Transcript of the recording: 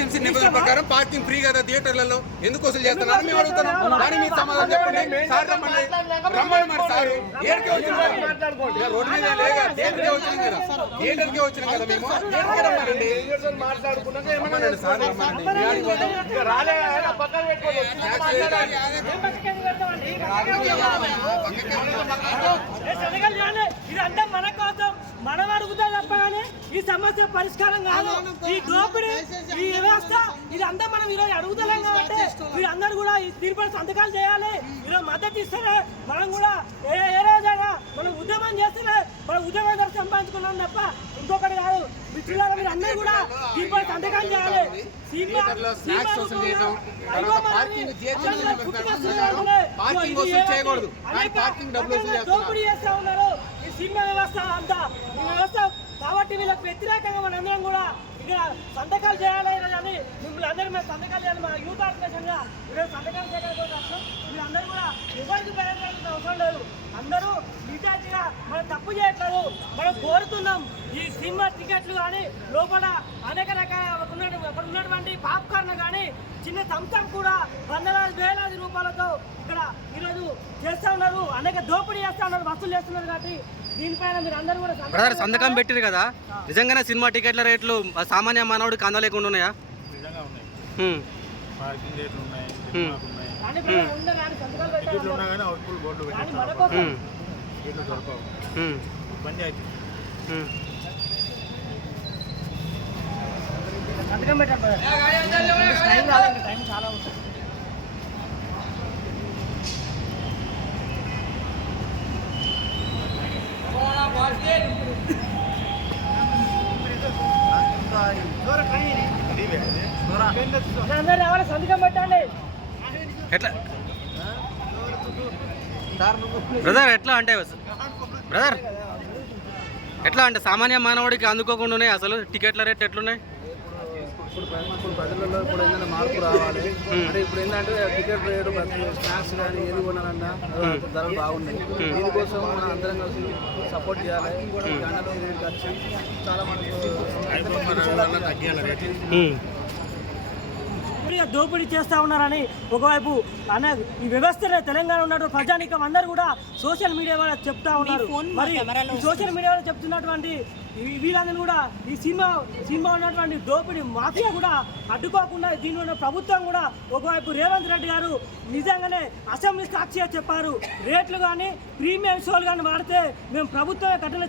GHMC నిబంధనల ప్రకారం parking free కదా థియేటర్లలో, ఎందుకు వసూలు చేస్తున్నారు మేము అడుగుతున్నాం. దాని మీద సమాధానం చెప్పండి. సార్ రమ్మని మరి సార్ ఏడుకే వచ్చినాం కదా, రోడ్డు మీద లేక థియేటర్కే వచ్చినాం కదా, థియేటర్కే వచ్చినాం కదా, మేము థియేటర్కే రమ్మానండి. రమ్మనండి సార్, రమ్మనండి. ఇదంతా మన కోసం మనం అడుగుతా తప్ప కానీ ఈ సమస్య పరిష్కారం కాదు. ఈ దోపిడీ, ఈ వ్యవస్థ ఇదంతా మనం ఈరోజు అడుగుతలేం కాబట్టి మీరందరూ కూడా ఈ తీర్పులు సంతకాలు చేయాలి. ఈరోజు మద్దతు ఇస్తేనే మనం కూడా ఏ రోజైనా మనం ఉద్యమం చేస్తేనే మనం ఉద్యమం ద్వారా సంపాదించుకున్నాం తప్ప ఇంకొకటి కాదు. మిత్రులారా మీరు అందరూ కూడా తీర్పులు సంతకాలు చేయాలి. దోపిడీ చేస్తా ఉన్నారు ఈ సినిమా వ్యవస్థ అంతా. ఈ వ్యవస్థ కాబట్టి వీళ్ళకి వ్యతిరేకంగా మనందరం కూడా ఇక్కడ సంతకాలు చేయాలి అని మిమ్మల్ని అందరూ మేము సంతకాలు చేయాలి. మా యూత్ ఆర్గనైజేషన్ గా ఈరోజు సంతకాలు చేయకపోతే వీళ్ళందరూ కూడా ఎవరికి ప్రయోజనం అవసరం లేదు. అందరూ నిజాయితీగా మనం తప్పు చేయట్లేదు. మనం కోరుతున్నాం ఈ సినిమా టికెట్లు కానీ లోపల అనేక రకాల అక్కడ ఉన్నటువంటి పాప్కార్న్ కానీ చిన్న థమ్సప్ కూడా వందలాది వేలాది రూపాయలతో ఇక్కడ ఈరోజు చేస్తూ ఉన్నారు. అనేక దోపిడీ చేస్తూ ఉన్నారు, వసూలు చేస్తున్నారు. కాబట్టి దీనిపైన మీరు అందరూ కూడా బ్రదర్ సంతకం పెట్టారు కదా, నిజంగానే సినిమా టికెట్ల రేట్లు సామాన్య మానవుడికి అందలేకుండా ఉన్నాయా? సంతకం పెట్టండి, టైం కాలేదు, టైం చాలా ఉంటుంది. అందరూ ఎవరు సంతకం పెట్టండి. ఎట్లా బ్రదర్, ఎట్లా అంటే బ్రదర్ ఎట్లా అంటే సామాన్య మానవుడికి అందుకోకుండా ఉన్నాయి అసలు టికెట్ల రేట్ ఎట్లున్నాయి? ఇప్పుడు ప్రజలలో ఇప్పుడు ఏంటంటే మార్పు రావాలి. అంటే ఇప్పుడు ఏంటంటే టికెట్ రేటు స్నాక్స్ కానీ ఏది కొనాలన్నా ధరలు బాగున్నాయి. దీనికోసం మనం అందరం కలిసి సపోర్ట్ చేయాలి. వచ్చి చాలా దోపిడీ చేస్తూ ఉన్నారని ఒకవైపు అనే ఈ వ్యవస్థలో తెలంగాణ ఉన్నటువంటి ప్రజానీకం అందరూ కూడా సోషల్ మీడియా ద్వారా చెప్తా ఉన్నారు. మరి సోషల్ మీడియాలో చెప్తున్నటువంటి వీళ్ళందరూ కూడా ఈ సినిమా ఉన్నటువంటి దోపిడీ మాఫియా కూడా అడ్డుకోకుండా దీని ప్రభుత్వం కూడా ఒకవైపు రేవంత్ రెడ్డి గారు నిజంగానే అసెంబ్లీ సాక్షిగా చెప్పారు, రేట్లు కానీ ప్రీమియం షోలు కానీ వాడితే మేము ప్రభుత్వమే కట్టలు